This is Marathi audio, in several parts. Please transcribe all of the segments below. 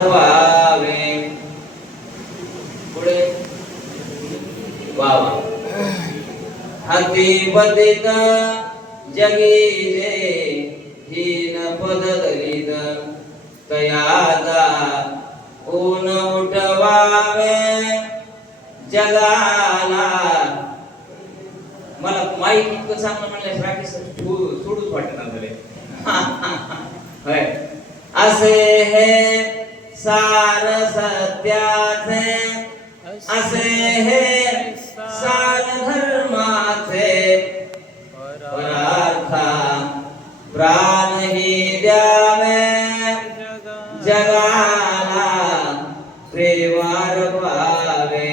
व्हावे पुढे. वाव. हाती पतित जगीले हीन पद दलित तयादा ऊन उठवावे. जगाला. मला माईक इतकं चांगलं म्हणलं प्रॅक्टिस सोडूच वाटत झाले. असे हे सार सत्याचे असे हे सार धर्माचे परार्था प्राणही द्यावे जगाला प्रेमार पावे।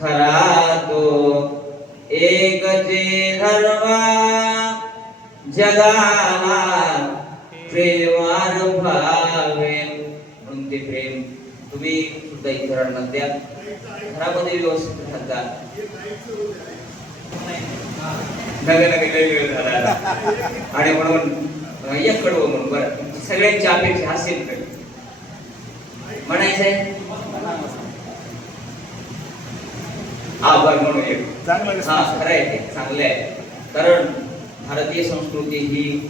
खरा तो एकचे धर्म जगाला प्रेमार भावे म्हणून ते प्रेम तुम्ही सुद्धा इतरांना द्या घरामध्ये व्यवस्थित राहता झाला. आणि म्हणून एक कडवं म्हणून बरं. सगळ्यांची अपेक्षा असेल तर. म्हणायचंय? आभार म्हणून एक. चांगलं हा. खरं आहे ते. चांगलं आहे. कारण भारतीय संस्कृती ही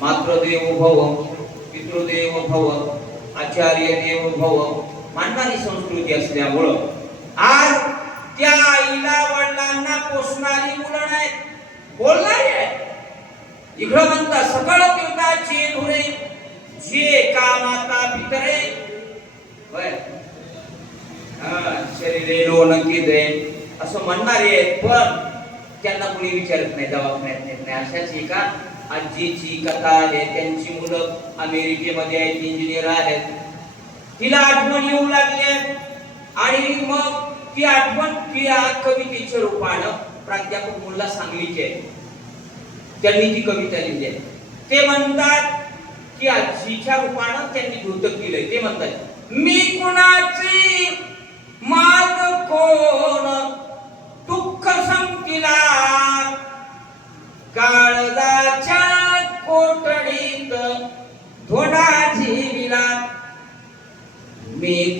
मातृदेव भव पितृदेव भव. आचार्य देवभव मानणारी संस्कृती असल्यामुळं आज त्या आईला वडिलांना पोसणारी मुलं नाहीत बोलणारी आहेत. इकडं म्हणता सकळ तीर्थाची धुरे जे का माता पितरे शरीरे लोण दे असं म्हणणारे आहेत पण त्यांना कोणी विचारत नाही दवाखान्यात नेत नाही अशाच एका आजीची कथा आहे त्यांची मुलं अमेरिकेमध्ये आहेत इंजिनियर आहेत. तिला आठवण येऊ लागली आणि मग ती आठवण ती कवितेच्या रूपानं प्राध्यापक मुल्ला सांगलीची आहे त्यांनी ती कविता लिहिली आहे. ते म्हणतात की आजीच्या रूपानं त्यांनी धोतक दिलंय ते म्हणतात मी कुणाचे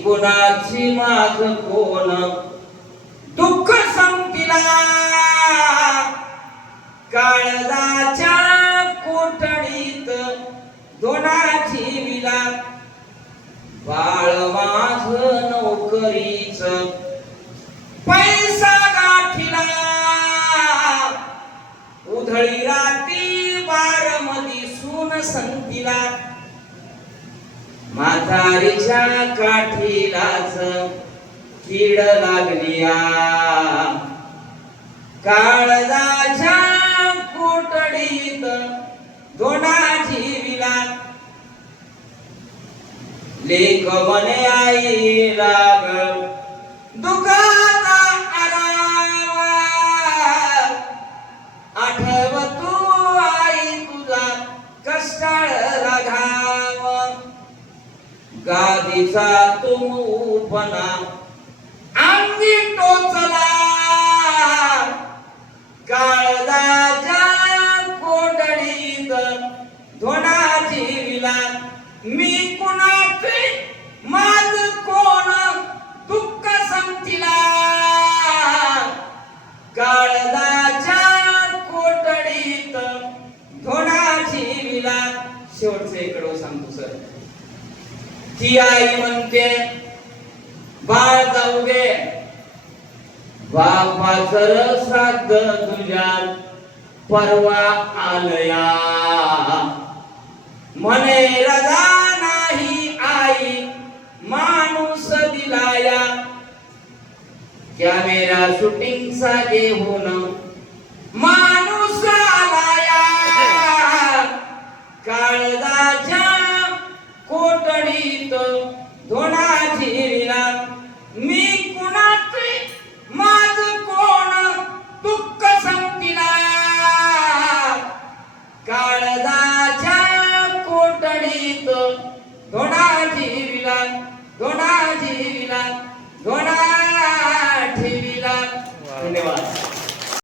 कुणाची माझ कोण? दुःख संपतीला काळजाच्या कोठडीत दोनाची विला बाळ माझ नोकरीच. पैसा गाठीला. उधळी राती बारमधी सून संतीला म्हातारीच्या काठीलाच कीड लागलिया. काळजाच्या कोटडीत दोडाची विला लेख बने आई लाग गादीचा तुमपणा अंगी टोचला काळदाच्या कोटडीत धोणाची विला. मी कुणाचे? माझ कोण? दुःख संपतीला. काळदाच्या कोटडीत धोणाची विला. शेवटचे इकडं सांगतो सर. ती आई म्हणते. बाळ जाऊ दे. बापाच श्राद्ध तुझ्या परवा आलया. म्हणे रजा नाही आई माणूस दिलाया. कॅमेरा शूटिंग चा घेऊन माणूस गीत धोडाची विला धोडाची विला धोडा ठेविला. धन्यवाद.